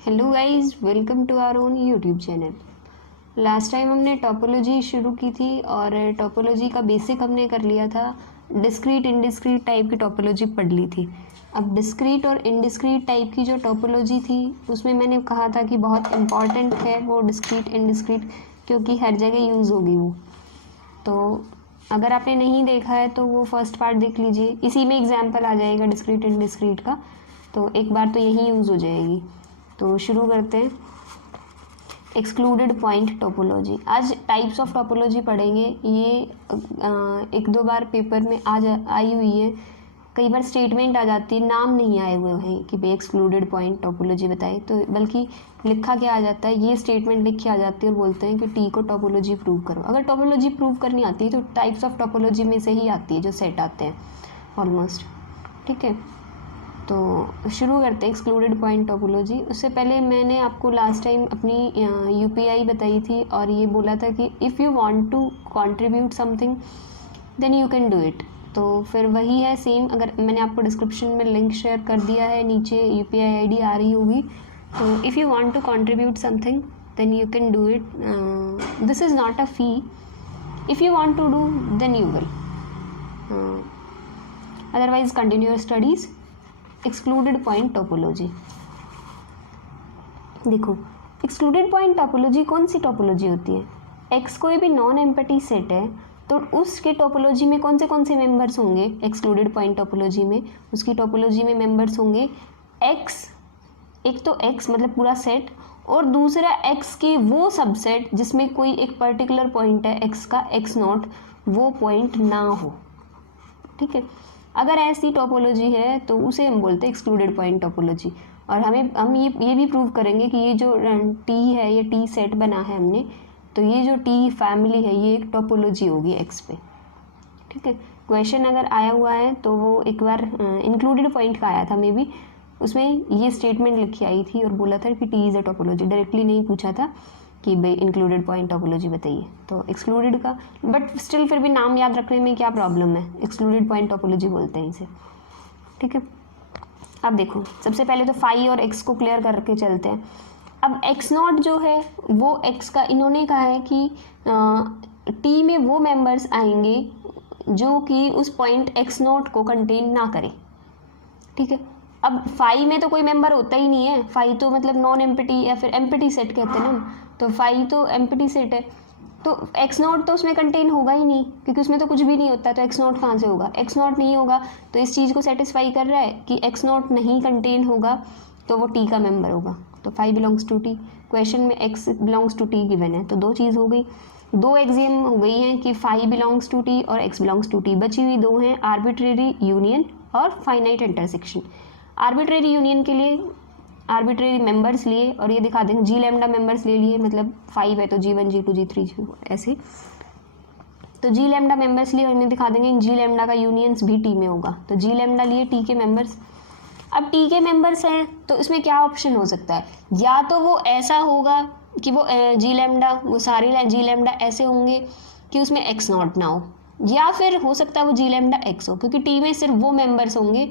Hello guys, welcome to our own YouTube channel. Last time हमने topology शुरू की थी और टोपोलॉजी का बेसिक हमने कर लिया था। डिस्क्रीट इनडिस्क्रीट टाइप की टोपोलॉजी पढ़ ली थी। अब डिस्क्रीट और इनडिस्क्रीट टाइप की जो टोपोलॉजी थी उसमें मैंने कहा था कि बहुत इम्पॉर्टेंट है वो डिस्क्रीट इनडिस्क्रीट, क्योंकि हर जगह यूज़ होगी वो। तो अगर आपने नहीं देखा है तो वो फर्स्ट पार्ट देख लीजिए, इसी में एग्जाम्पल आ जाएगा डिस्क्रीट इनडिस्क्रीट का, तो एक बार तो यही यूज़ हो जाएगी। तो शुरू करते हैं। Excluded point topology. आज टाइप्स ऑफ टोपोलॉजी पढ़ेंगे। ये एक दो बार पेपर में आई हुई है। कई बार स्टेटमेंट आ जाती है, नाम नहीं आए हुए हैं कि भाई एक्सक्लूडेड पॉइंट टोपोलॉजी बताए, तो बल्कि लिखा क्या आ जाता है, ये स्टेटमेंट लिख के आ जाती है और बोलते हैं कि टी को टोपोलॉजी प्रूव करो। अगर टोपोलॉजी प्रूव करनी आती है तो टाइप्स ऑफ टोपोलॉजी में से ही आती है, जो सेट आते हैं ऑलमोस्ट। ठीक है, तो शुरू करते हैं एक्सक्लूडेड पॉइंट टोपोलॉजी। उससे पहले मैंने आपको लास्ट टाइम अपनी यूपीआई बताई थी और ये बोला था कि if you want to contribute something then you can do it. तो फिर वही है सेम। अगर मैंने आपको डिस्क्रिप्शन में लिंक शेयर कर दिया है, नीचे यूपीआई आईडी आ रही होगी। तो if you want to contribute something then you can do it. This is not a fee. If you want to do then you will, otherwise continue your studies. Excluded point topology देखो, excluded point topology कौन सी topology होती है? X कोई भी non empty set है तो उसके टोपोलॉजी में कौन से मेंबर्स होंगे? एक्सक्लूडेड पॉइंट टोपोलॉजी में उसकी टोपोलॉजी में मेंबर्स होंगे एक्स, एक तो एक्स मतलब पूरा सेट, और दूसरा एक्स की वो सबसेट जिसमें कोई एक पर्टिकुलर पॉइंट है एक्स का, एक्स नॉट, वो पॉइंट ना हो। ठीक है, अगर ऐसी टोपोलॉजी है तो उसे हम बोलते हैं एक्सक्लूडेड पॉइंट टोपोलॉजी। और हम ये भी प्रूव करेंगे कि ये जो टी है, ये टी सेट बना है हमने, तो ये जो टी फैमिली है ये एक टोपोलॉजी होगी एक्स पे। ठीक है, क्वेश्चन अगर आया हुआ है तो वो एक बार इंक्लूडेड पॉइंट का आया था मे बी, उसमें ये स्टेटमेंट लिखी आई थी और बोला था कि T is a topology. Directly नहीं पूछा था कि भाई इंक्लूडेड पॉइंट टोपोलॉजी बताइए। तो एक्सक्लूडेड का, बट स्टिल फिर भी नाम याद रखने में क्या प्रॉब्लम है, एक्सक्लूडेड पॉइंट टोपोलॉजी बोलते हैं इसे। ठीक है, अब देखो सबसे पहले तो फाई और एक्स को क्लियर करके चलते हैं। अब एक्स नॉट जो है वो एक्स का, इन्होंने कहा है कि टी में वो मेंबर्स आएंगे जो कि उस पॉइंट एक्स नॉट को कंटेन ना करें। ठीक है, अब फाई में तो कोई मेंबर होता ही नहीं है। फाई तो मतलब नॉन एम्पटी या फिर एम्पटी सेट कहते हैं ना, तो फाई तो एम्पटी सेट है, तो एक्स नॉट तो उसमें कंटेन होगा ही नहीं, क्योंकि उसमें तो कुछ भी नहीं होता, तो एक्स नॉट कहाँ से होगा? एक्स नॉट नहीं होगा तो इस चीज़ को सेटिस्फाई कर रहा है कि एक्स नॉट नहीं कंटेन होगा तो वो टी का मेंबर होगा। तो phi belongs to T. Question में X belongs to T given है, तो दो चीज़ हो गई, दो एक्सियम हो गई हैं कि फाई बिलोंग्स टू टी और एक्स बिलोंग्स टू टी। बची हुई दो हैं, आर्बिट्रेरी यूनियन और फाइनाइट इंटरसेक्शन। आर्बिट्रेरी यूनियन के लिए आर्बिट्रेरी मेंबर्स लिए और ये दिखा देंगे जी लैम्डा मेंबर्स ले लिए, मतलब 5 है तो G1 G2 G3 G4 ऐसे, तो जी लैम्डा मेंबर्स लिए और इन्हें दिखा देंगे जी लैम्डा का यूनियंस भी टी में होगा। तो जी लैम्डा लिए टी के मेंबर्स। अब टी के मेंबर्स हैं तो इसमें क्या ऑप्शन हो सकता है? या तो वो ऐसा होगा कि वो जी लैम्डा, वो सारे जी लैम्डा ऐसे होंगे कि उसमें एक्स नॉट ना हो, या फिर हो सकता है वो जी लैम्डा एक्स हो, क्योंकि टी में सिर्फ वो मेंबर्स होंगे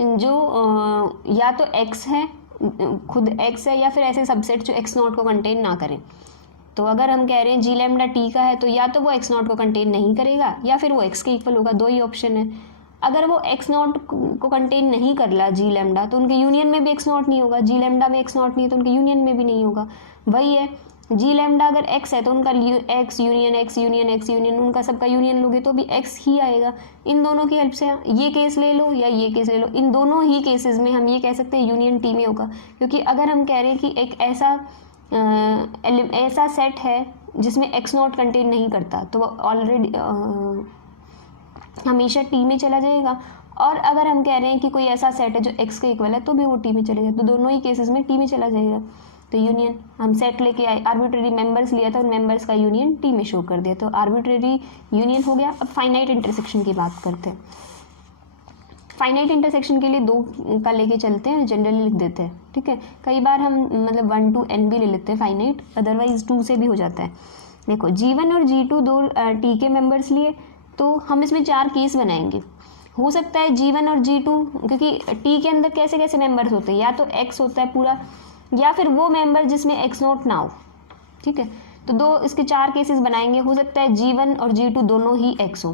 जो या तो एक्स है, खुद एक्स है, या फिर ऐसे सबसेट जो एक्स नॉट को कंटेन ना करें। तो अगर हम कह रहे हैं जी लैम्डा टी का है तो या तो वो एक्स नॉट को कंटेन नहीं करेगा या फिर वो एक्स के इक्वल होगा, दो ही ऑप्शन है। अगर वो एक्स नॉट को कंटेन नहीं कर रहा जी लैम्डा, तो उनके यूनियन में भी एक्स नॉट नहीं होगा। जी लैम्डा में एक्स नॉट नहीं है तो उनके यूनियन में भी नहीं होगा। वही है, जी लैम्डा अगर एक्स है तो उनका x union x union x union, उनका सबका यूनियन लोगे तो भी एक्स ही आएगा। इन दोनों की हेल्प से ये केस ले लो या ये केस ले लो, इन दोनों ही केसेस में हम ये कह सकते हैं यूनियन टी में होगा। क्योंकि अगर हम कह रहे हैं कि एक ऐसा सेट है जिसमें एक्स नॉट कंटेन नहीं करता तो वो ऑलरेडी हमेशा टी में चला जाएगा। और अगर हम कह रहे हैं कि कोई ऐसा सेट है जो एक्स के इक्वल है तो भी वो टी में चलेगा, तो दोनों ही केसेस में टी में चला जाएगा। तो यूनियन, हम सेट लेके आए, आर्बिट्रेरी मेंबर्स लिया था, उन मेंबर्स का यूनियन टी में शो कर दिया, तो आर्बिट्रेरी यूनियन हो गया। अब फाइनाइट इंटरसेक्शन की बात करते हैं। फाइनाइट इंटरसेक्शन के लिए दो का लेके चलते हैं, जनरली लिख देते हैं। ठीक है, कई बार हम मतलब 1 to n भी ले लेते हैं फाइनाइट, अदरवाइज 2 से भी हो जाता है। देखो G1 और G2 दो टी के मेंबर्स लिए, तो हम इसमें 4 केस बनाएंगे। हो सकता है G1 और G2, क्योंकि टी के अंदर कैसे कैसे मेंबर्स होते हैं, या तो एक्स होता है पूरा या फिर वो मेंबर जिसमें एक्स नॉट ना हो। ठीक है, तो दो इसके 4 केसेस बनाएंगे। हो सकता है G1 और G2 दोनों ही एक्स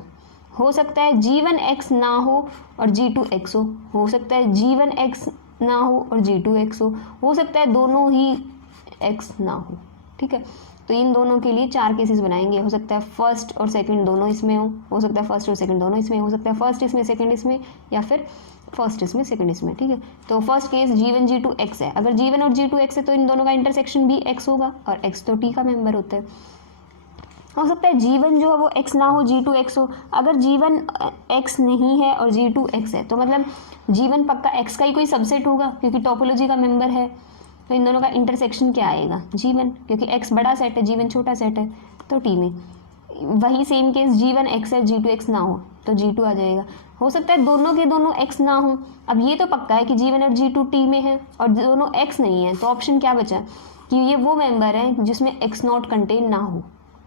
हो सकता है G1 एक्स ना हो और G2 एक्स हो सकता है G1 एक्स ना हो और G2 एक्स हो सकता है दोनों ही एक्स ना हो। ठीक है, तो इन दोनों के लिए 4 केसेस बनाएंगे। हो सकता है फर्स्ट और सेकंड दोनों इसमें हो सकता है फर्स्ट और सेकंड दोनों इसमें, हो सकता है फर्स्ट इसमें सेकंड इसमें, या फिर फर्स्ट इसमें सेकंड इसमें। ठीक है, तो first case G1 G2 x है। अगर G1 और G2 एक्स है तो इन दोनों का इंटरसेक्शन भी एक्स होगा, और एक्स तो T का मेंबर होता है। हो सकता है G1 जो है वो एक्स ना हो, G2 एक्स हो। अगर G1 एक्स नहीं है और G2 एक्स है तो मतलब G1 पक्का एक्स का ही कोई सबसेट होगा, क्योंकि टोपोलॉजी का मेंबर है। तो इन दोनों का इंटरसेक्शन क्या आएगा? G1, क्योंकि एक्स बड़ा सेट है, G1 छोटा सेट है, तो T में। वही सेम केस G1 एक्स है, G2 एक्स ना हो तो G2 आ जाएगा। हो सकता है दोनों के दोनों एक्स ना हो। अब ये तो पक्का है कि G1 और G2 T में है, और दोनों एक्स नहीं है, तो ऑप्शन क्या बचा कि ये वो मेंबर है जिसमें एक्स नॉट कंटेन ना हो।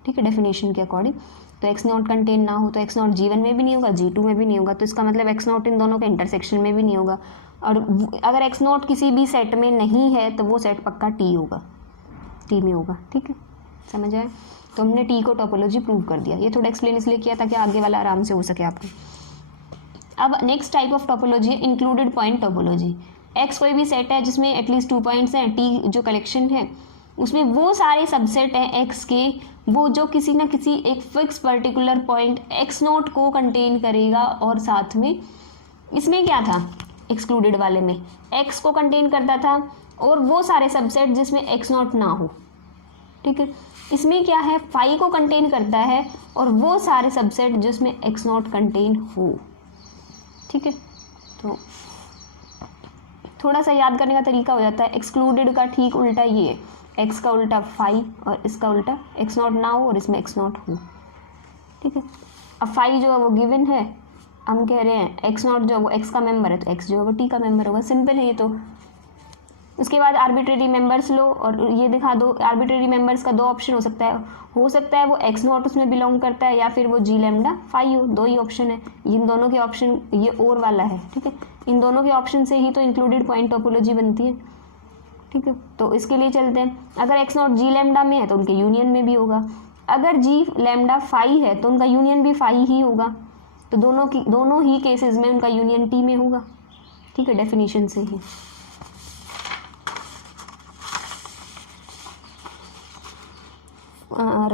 ठीक है, डेफिनेशन के अकॉर्डिंग। तो एक्स नॉट कंटेन ना हो तो एक्स नॉट G1 में भी नहीं होगा, G2 में भी नहीं होगा, तो इसका मतलब एक्स नॉट इन दोनों के इंटरसेक्शन में भी नहीं होगा। और अगर एक्स नॉट किसी भी सेट में नहीं है तो वो सेट पक्का T होगा, T में होगा। ठीक है, समझ आए? तो हमने T को टोपोलॉजी प्रूव कर दिया। ये थोड़ा एक्सप्लेन इसलिए किया ताकि आगे वाला आराम से हो सके आपको। अब नेक्स्ट टाइप ऑफ टोपोलॉजी है इंक्लूडेड पॉइंट टोपोलॉजी। एक्स कोई भी सेट है जिसमें एटलीस्ट 2 पॉइंट्स हैं, T जो कलेक्शन है उसमें वो सारे सबसेट हैं एक्स के, वो जो किसी ना किसी एक fix particular point x not को कंटेन करेगा, और साथ में इसमें क्या था एक्सक्लूडेड वाले में एक्स को कंटेन करता था और वो सारे सबसेट जिसमें एक्स नॉट ना हो। ठीक है, इसमें क्या है फाई को कंटेन करता है और वो सारे सबसेट जिसमें एक्स नॉट कंटेन हो। ठीक है, तो थोड़ा सा याद करने का तरीका हो जाता है। एक्सक्लूडेड का ठीक उल्टा ये है, एक्स का उल्टा फाई और इसका उल्टा एक्स नॉट ना हो और इसमें एक्स नॉट हो। ठीक है, अब फाई जो है वो गिवन है, हम कह रहे हैं एक्स नॉट जो है वो एक्स का मेंबर है तो एक्स जो है वो T का मेंबर होगा। सिंपल है ये तो। उसके बाद आर्बिट्रेरी मेंबर्स लो और ये दिखा दो। आर्बिट्रेरी मेंबर्स का 2 ऑप्शन हो सकता है वो एक्स नॉट उसमें बिलोंग करता है, या फिर वो G लैम्डा फाई हो। 2 ही ऑप्शन है, इन दोनों के ऑप्शन ये और वाला है। ठीक है, इन दोनों के ऑप्शन से ही तो इंक्लूडेड पॉइंट टोपोलॉजी बनती है। ठीक है, तो इसके लिए चलते हैं। अगर एक्स नॉट G लैम्डा में है तो उनके यूनियन में भी होगा, अगर G लैम्डा फाई है तो उनका यूनियन भी फाई ही होगा, तो दोनों ही केसेस में उनका यूनियन T में होगा। ठीक है, डेफिनेशन से ही। और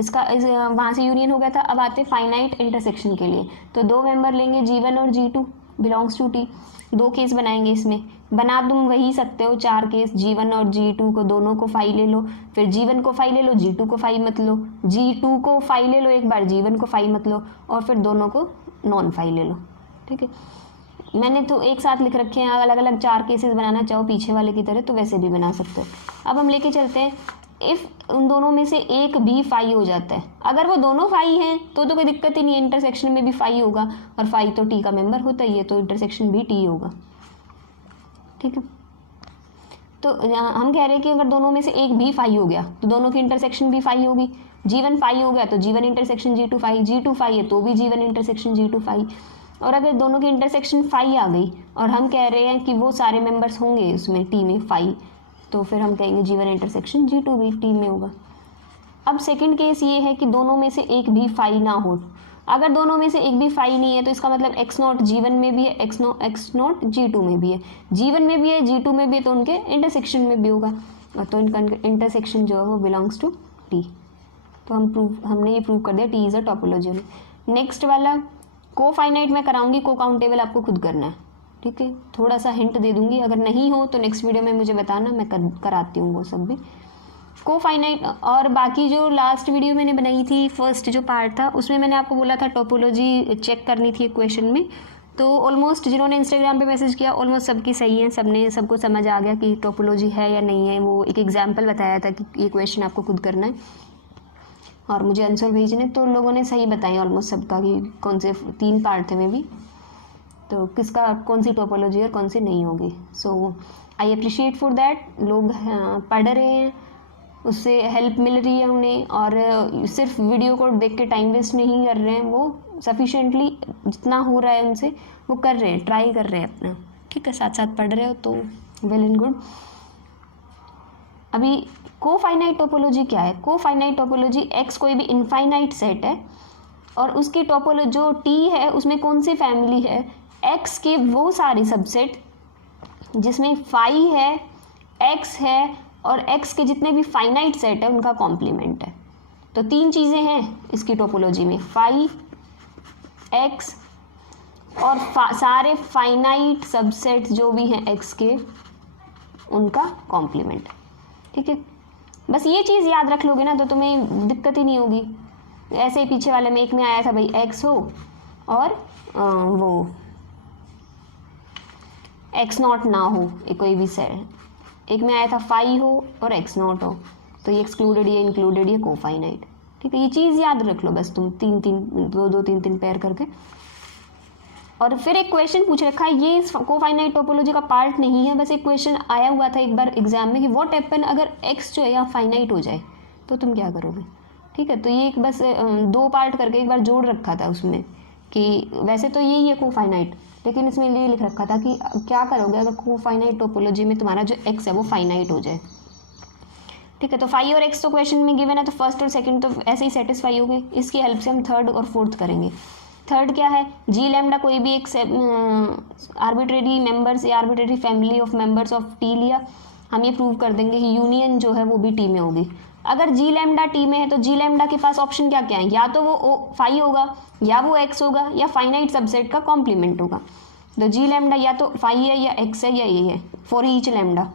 इसका वहाँ से यूनियन हो गया था। अब आते फाइनाइट इंटरसेक्शन के लिए, तो 2 मेंबर लेंगे G1 और G2 belongs to T। 2 case बनाएंगे, इसमें बना तुम वही सकते हो 4 केस। G1 और G2 को दोनों को फाई ले लो, फिर G1 को फाई ले लो, G2 को फाई मत लो, G2 को फाई ले लो एक बार, G1 को फाई मत लो, और फिर दोनों को नॉन फाई ले लो। ठीक है, मैंने तो एक साथ लिख रखे हैं। अलग अलग 4 केसेस बनाना चाहो पीछे वाले की तरह तो वैसे भी बना सकते हो। अब हम लेके चलते हैं, इफ़ उन दोनों में से एक भी फाई हो जाता है, अगर वो दोनों फाई हैं तो कोई दिक्कत ही नहीं है, इंटरसेक्शन में भी फाई होगा, और फाई तो T का मेंबर होता ही है तो इंटरसेक्शन भी T होगा। ठीक है, तो हम कह रहे हैं कि अगर दोनों में से एक भी फाई हो गया तो दोनों की इंटरसेक्शन भी फाई होगी। G1 फाई हो गया तो G1 intersection G2 phi, G2 phi है तो भी G1 इंटरसेक्शन G2 फाई। और अगर दोनों की इंटरसेक्शन फाई आ गई और हम कह रहे हैं कि वो सारे मेंबर्स होंगे उसमें T में फाई, तो फिर हम कहेंगे G1 इंटरसेक्शन G2 भी T में होगा। अब सेकंड केस ये है कि दोनों में से एक भी फाई ना हो। अगर दोनों में से एक भी फाई नहीं है तो इसका मतलब एक्स नॉट G1 में भी है, एक्स नॉट G2 में भी है, G1 में भी है, G2 में भी है, तो उनके इंटरसेक्शन में भी होगा, और तो इनका इंटरसेक्शन जो है वो बिलोंग्स टू T। तो हमने ये प्रूव कर दिया T is a topology. Next वाला को फाइनाइट में कराऊंगी, को काउंटेबल आपको खुद करना है। ठीक है, थोड़ा सा हिंट दे दूंगी, अगर नहीं हो तो नेक्स्ट वीडियो में मुझे बताना, मैं कराती हूँ वो सब भी। को फाइनाइट और बाकी जो लास्ट वीडियो मैंने बनाई थी, फर्स्ट जो पार्ट था उसमें मैंने आपको बोला था टोपोलॉजी चेक करनी थी एक क्वेश्चन में, तो ऑलमोस्ट जिन्होंने इंस्टाग्राम पे मैसेज किया ऑलमोस्ट सबकी सही है, सबको समझ आ गया कि टोपोलॉजी है या नहीं है। वो एक एग्जाम्पल बताया था कि ये क्वेश्चन आपको खुद करना है और मुझे आंसर भेजने, तो लोगों ने सही बताई ऑलमोस्ट सबका कि कौन से 3 पार्ट थे में भी, तो किसका कौन सी टोपोलॉजी और कौन सी नहीं होगी। सो आई अप्रिशिएट फॉर दैट। लोग पढ़ रहे हैं उससे हेल्प मिल रही है उन्हें, और सिर्फ वीडियो को देख के टाइम वेस्ट नहीं कर रहे हैं, वो सफिशिएंटली जितना हो रहा है उनसे वो कर रहे हैं, ट्राई कर रहे हैं अपना। ठीक है, साथ साथ पढ़ रहे हो तो वेल एंड गुड। अभी कोफाइनाइट टोपोलॉजी क्या है? कोफाइनाइट टोपोलॉजी एक्स कोई भी इनफाइनाइट सेट है और उसकी टोपोलॉजी जो टी है उसमें कौन सी फैमिली है, एक्स के वो सारे सबसेट जिसमें फाई है, एक्स है और एक्स के जितने भी फाइनाइट सेट है उनका कॉम्प्लीमेंट है। तो तीन चीज़ें हैं इसकी टोपोलॉजी में, फाई, एक्स और सारे फाइनाइट सबसेट जो भी हैं एक्स के उनका कॉम्प्लीमेंट। ठीक है, बस ये चीज़ याद रख लोगे ना तो तुम्हें दिक्कत ही नहीं होगी। ऐसे ही पीछे वाले में एक में आया था भाई एक्स हो और वो एक्स नॉट ना हो, एक कोई भी सेट, एक में आया था फाई हो और एक्स नॉट हो, तो ये एक्सक्लूडेड, ये इंक्लूडेड, ये कोफाइनाइट। ठीक है, ये चीज़ याद रख लो बस तुम, दो तीन पेयर करके। और फिर एक क्वेश्चन पूछ रखा है, ये कोफाइनाइट टोपोलॉजी का पार्ट नहीं है, बस एक क्वेश्चन आया हुआ था एक बार एग्जाम में कि व्हाट हैपन अगर एक्स जो है यहाँ फाइनाइट हो जाए तो तुम क्या करोगे। ठीक है, तो ये एक बस दो पार्ट करके एक बार जोड़ रखा था उसमें कि वैसे तो यही है कोफाइनाइट, लेकिन इसमें ये लिख रखा था कि क्या करोगे अगर कोफाइनाइट टोपोलॉजी में तुम्हारा जो एक्स है वो फाइनाइट हो जाए। ठीक है, तो फाई और एक्स तो क्वेश्चन में गिवन है, तो फर्स्ट और सेकंड तो ऐसे ही सेटिस्फाई हो गए। इसकी हेल्प से हम थर्ड और फोर्थ करेंगे। थर्ड क्या है, जी लैम्डा कोई भी एक आर्बिट्रेरी मेंबर्स या arbitrary family of members of T लिया, हम ये प्रूव कर देंगे कि यूनियन जो है वो भी टी में होगी। अगर जी लैम्डा टी में है तो जी लैम्डा के पास ऑप्शन क्या क्या है, या तो वो फाई होगा या वो एक्स होगा या फाइनाइट सबसेट का कॉम्प्लीमेंट होगा। तो जी लैम्डा या तो फाई है या एक्स है या ये है, फॉर ईच लैम्डा।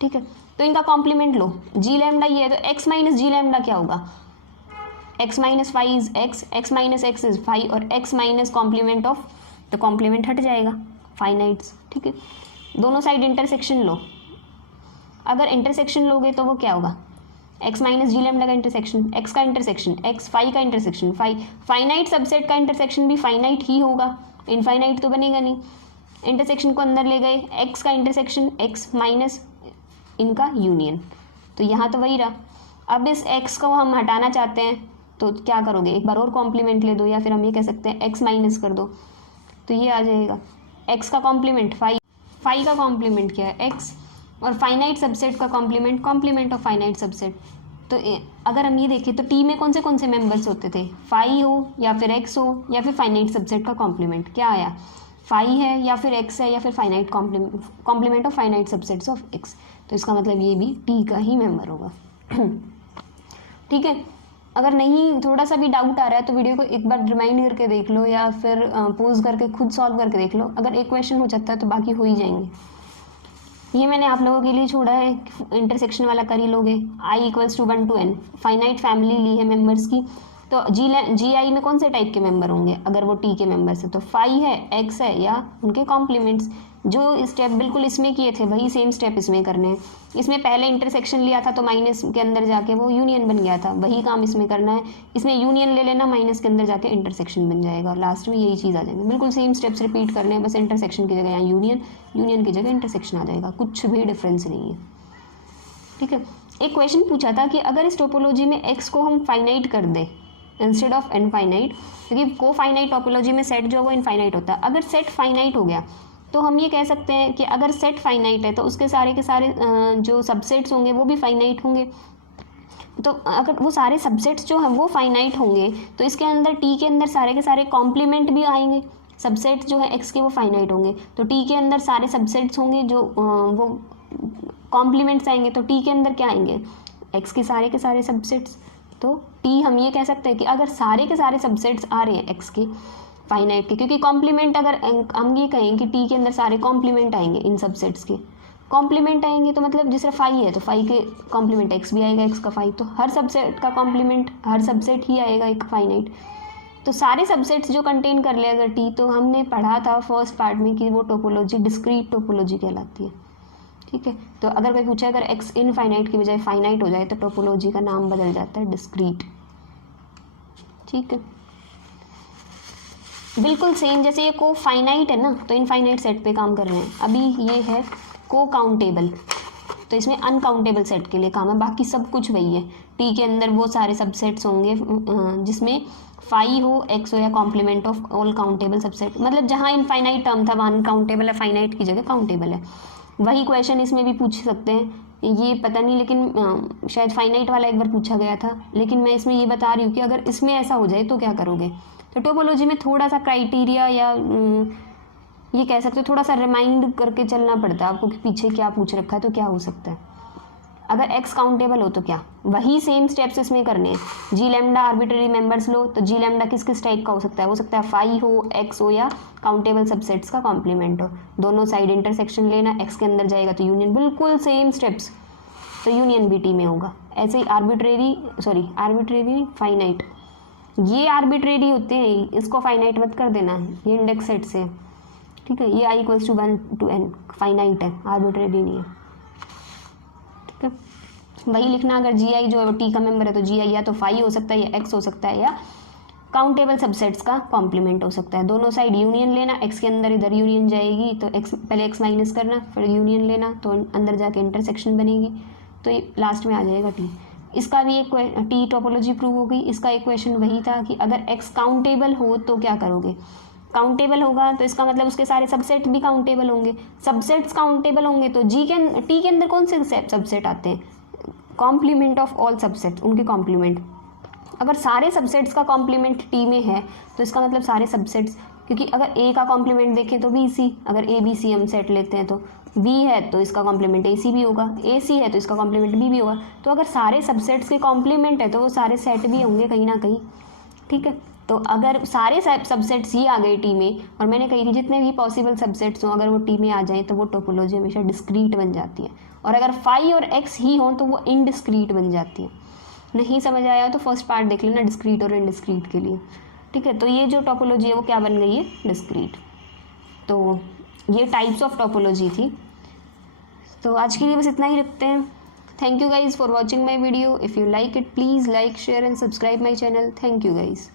ठीक है, तो इनका कॉम्प्लीमेंट लो, जी लैम्डा ये है तो एक्स माइनस जी लैम्डा क्या होगा, x minus phi is x, x minus x is phi, और x माइनस कॉम्प्लीमेंट ऑफ, तो कॉम्प्लीमेंट हट जाएगा फाइनाइट्स। ठीक है, दोनों साइड इंटरसेक्शन लो, अगर इंटरसेक्शन लोगे तो वो क्या होगा, x माइनस जी लैम्डा का इंटरसेक्शन, x का इंटरसेक्शन, x फाई का इंटरसेक्शन, फाइनाइट सबसेट का इंटरसेक्शन भी फाइनाइट ही होगा, इनफाइनाइट तो बनेगा नहीं। इंटरसेक्शन को अंदर ले गए, x का इंटरसेक्शन, x माइनस इनका यूनियन, तो यहाँ तो वही रहा। अब इस x को हम हटाना चाहते हैं तो क्या करोगे, एक बार और कॉम्प्लीमेंट ले दो, या फिर हम ये कह सकते हैं x माइनस कर दो, तो ये आ जाएगा x का कॉम्प्लीमेंट फाई, फाई का कॉम्प्लीमेंट क्या है x, और फाइनाइट सबसेट का complement, complement of finite subset. तो अगर हम ये देखें तो टी में कौन से मेंबर्स होते थे, फाई हो या फिर x हो या फिर फाइनाइट सबसेट का कॉम्प्लीमेंट, क्या आया, फाई है या फिर x है या फिर finite complement of finite subsets of x। तो इसका मतलब ये भी टी का ही मेंबर होगा। ठीक है, अगर नहीं थोड़ा सा भी डाउट आ रहा है तो वीडियो को एक बार रिमाइंड करके देख लो या फिर पोज करके खुद सॉल्व करके देख लो। अगर एक क्वेश्चन हो जाता है तो बाकी हो ही जाएंगे। ये मैंने आप लोगों के लिए छोड़ा है, इंटरसेक्शन वाला कर ही लोगे। i equals to 1 to n, finite family ली है मेंबर्स की, तो जी आई में कौन से टाइप के मेंबर होंगे, अगर वो टी के मेंबर्स है तो फाई है, एक्स है या उनके कॉम्प्लीमेंट्स। जो स्टेप बिल्कुल इसमें किए थे वही सेम स्टेप इसमें करने हैं। इसमें पहले इंटरसेक्शन लिया था तो माइनस के अंदर जाके वो यूनियन बन गया था, वही काम इसमें करना है। इसमें यूनियन ले लेना, माइनस के अंदर जाके इंटरसेक्शन बन जाएगा, लास्ट में यही चीज़ आ जाएगी। बिल्कुल सेम स्टेप्स रिपीट करने हैं, बस इंटरसेक्शन की जगह यहाँ यूनियन, यूनियन की जगह इंटरसेक्शन आ जाएगा, कुछ भी डिफरेंस नहीं है। ठीक है, एक क्वेश्चन पूछा था कि अगर इस टोपोलॉजी में एक्स को हम फाइनाइट कर दें इंस्टेड ऑफ इनफाइनाइट, क्योंकि को फाइनाइट टोपोलॉजी में सेट जो है वो इनफाइनाइट होता है। अगर सेट फाइनाइट हो गया तो हम ये कह सकते हैं कि अगर सेट फाइनाइट है तो उसके सारे के सारे जो सबसेट्स होंगे वो भी फाइनाइट होंगे। तो अगर वो सारे सबसेट्स जो हैं वो फाइनाइट होंगे तो इसके अंदर टी के अंदर सारे के सारे कॉम्प्लीमेंट भी आएंगे। सबसेट्स जो है एक्स के वो फाइनाइट होंगे तो टी के अंदर सारे सबसेट्स होंगे जो वो कॉम्प्लीमेंट्स आएंगे, तो टी के अंदर क्या आएंगे, एक्स के सारे सबसेट्स। तो टी हम ये कह सकते हैं कि अगर सारे के सारे सबसेट्स आ रहे हैं एक्स के फाइनाइट के, क्योंकि कॉम्प्लीमेंट अगर हम ये कहें कि टी के अंदर सारे कॉम्प्लीमेंट आएंगे, इन सबसेट्स के कॉम्प्लीमेंट आएंगे, तो मतलब जिस तरह फाई है तो फाई के कॉम्प्लीमेंट एक्स भी आएगा, एक्स का फाई, तो हर सबसेट का कॉम्प्लीमेंट हर सबसेट ही आएगा एक फाइनाइट। तो सारे सबसेट्स जो कंटेन कर ले अगर टी, तो हमने पढ़ा था फर्स्ट पार्ट में कि वो टोपोलॉजी डिस्क्रीट टोपोलॉजी कहलाती है। ठीक है, तो अगर कोई पूछे अगर एक्स इनफाइनाइट की बजाय फाइनाइट हो जाए तो टोपोलॉजी का नाम बदल जाता है डिस्क्रीट। ठीक है, बिल्कुल सेम जैसे ये को फाइनाइट है ना, तो इनफाइनाइट सेट पे काम कर रहे हैं। अभी ये है को काउंटेबल, तो इसमें अनकाउंटेबल सेट के लिए काम है, बाकी सब कुछ वही है। टी के अंदर वो सारे सबसेट्स होंगे जिसमें फाई हो, एक्स हो या complement of all countable subset, मतलब जहाँ इनफाइनाइट टर्म था वहाँ अनकाउंटेबल है, फाइनाइट की जगह काउंटेबल है। वही क्वेश्चन इसमें भी पूछ सकते हैं, ये पता नहीं, लेकिन शायद फाइनाइट वाला एक बार पूछा गया था, लेकिन मैं इसमें ये बता रही हूँ कि अगर इसमें ऐसा हो जाए तो क्या करोगे। तो टोपोलॉजी में थोड़ा सा क्राइटेरिया या ये कह सकते हो थोड़ा सा रिमाइंड करके चलना पड़ता है आपको कि पीछे क्या पूछ रखा है तो क्या हो सकता है। अगर एक्स काउंटेबल हो तो क्या, वही सेम स्टेप्स इसमें करने हैं। जी लैम्डा आर्बिट्रेरी मेंबर्स लो तो जी लैम्डा किस किस टाइप का हो सकता है फाई हो, एक्स हो या काउंटेबल सबसेट्स का कॉम्प्लीमेंट हो। दोनों साइड इंटरसेक्शन लेना, एक्स के अंदर जाएगा तो यूनियन, बिल्कुल सेम स्टेप्स, तो यूनियन भी टी में होगा। ऐसे ही आर्बिट्रेरी फाइनाइट, ये आर्बिट्रेरी होते हैं, इसको फाइनाइट मत कर देना, ये इंडेक्स सेट से, ठीक है। ये i = 1 to n फाइनाइट है, आर्बिट्रेरी नहीं है, ठीक है। वही लिखना, अगर जी आई जो है टी का मेंबर है तो जी आई या तो फाई हो सकता है या एक्स हो सकता है या काउंटेबल सबसेट्स का कॉम्प्लीमेंट हो सकता है। दोनों साइड यूनियन लेना, एक्स के अंदर इधर यूनियन जाएगी तो एक्स पहले एक्स माइनस करना, फिर यूनियन लेना तो अंदर जाके इंटरसेक्शन बनेगी, तो ये लास्ट में आ जाएगा टी। इसका भी एक टी टोपोलॉजी प्रूव हो गई। इसका एक क्वेश्चन वही था कि अगर एक्स काउंटेबल हो तो क्या करोगे। काउंटेबल होगा तो इसका मतलब उसके सारे सबसेट भी काउंटेबल होंगे, सबसेट्स काउंटेबल होंगे तो टी के अंदर कौन से सबसेट आते हैं, कॉम्प्लीमेंट ऑफ ऑल सबसेट, उनके कॉम्प्लीमेंट। अगर सारे सबसेट्स का कॉम्प्लीमेंट टी में है तो इसका मतलब सारे सबसेट्स, क्योंकि अगर ए का कॉम्प्लीमेंट देखें तो बी सी, अगर ए बी सी हम सेट लेते हैं तो बी है तो इसका कॉम्प्लीमेंट ए सी भी होगा, ए सी है तो इसका कॉम्प्लीमेंट बी भी होगा। तो अगर सारे सबसेट्स के कॉम्प्लीमेंट है तो वो सारे सेट भी होंगे कहीं ना कहीं, ठीक है। तो अगर सारे सबसेट्स ही आ गए टी में, और मैंने कही थी जितने भी पॉसिबल सबसेट्स हों अगर वो टी में आ जाएं तो वो टोपोलॉजी हमेशा डिस्क्रीट बन जाती है, और अगर फाई और एक्स ही हों तो वो इनडिस्क्रीट बन जाती है। नहीं समझ आया तो फर्स्ट पार्ट देख लेना डिस्क्रीट और इनडिस्क्रीट के लिए, ठीक है। तो ये जो टोपोलॉजी है वो क्या बन गई है, डिस्क्रीट। तो ये टाइप्स ऑफ टोपोलॉजी थी। तो आज के लिए बस इतना ही रखते हैं। Thank you guys for watching my video. If you like it please like, share and subscribe my channel. Thank you guys.